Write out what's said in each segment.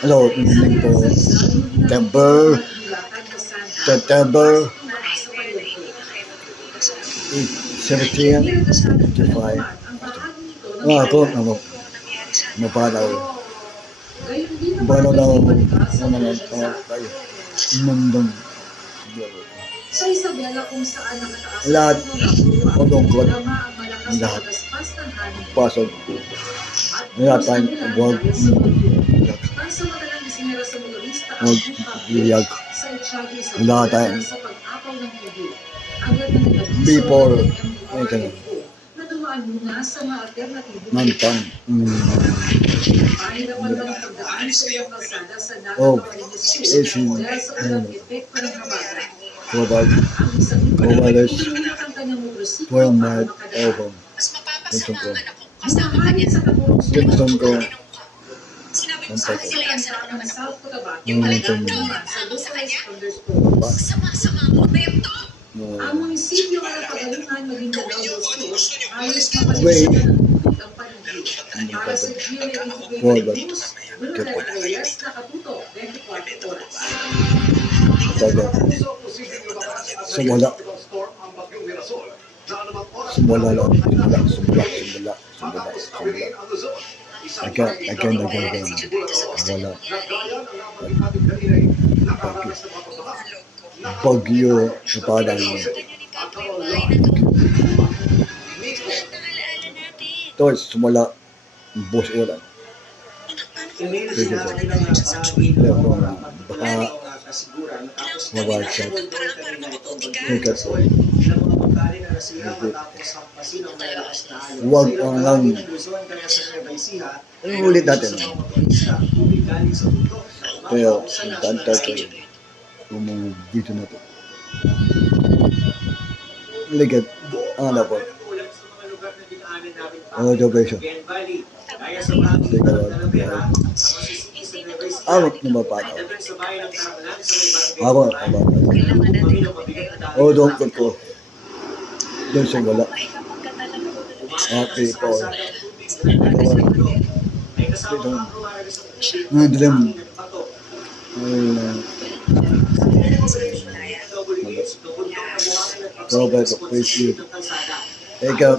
Hello, evening po. September 1755. Ako, mapalaw. Mapalaw daw naman tayo. Nandang. Sa Isabela kung saan nakataas Lahat, malungkot. lahat. Pasok. Lahat tayo, huwag iyak. Lahat tayo. Before, nantang. Asian. Kawales. Tuwang mat. Ewan. Gusto ko. Gusto ko. Ang munisipyo ng Pagalingan Maguindanao del Sur ayos na Wait. para sa GMA Reyes nakatuto 24 oras. Sumula. Sumula lang. Sumula. Again. Wala. Bagyo sa parang ito, sumula bus ulan. Baka mabagsak. Huwag ang lang. Ulit natin. Pero, tanta ko yung mga dito na ito. Ligat, ang anak ko. Ano ito ba siya? Awak na mapataw. Ako, o doon ko. Doon siya wala. Okay po. Ngayon, Robert, appreciate. Ikaw,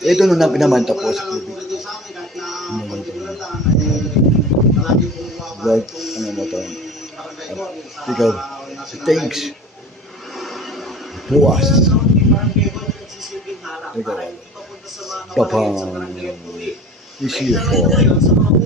ito na pinamanta po sa TV. Right, ano mo ito? Ikaw, thanks. Buwas. Ikaw, papang issue po.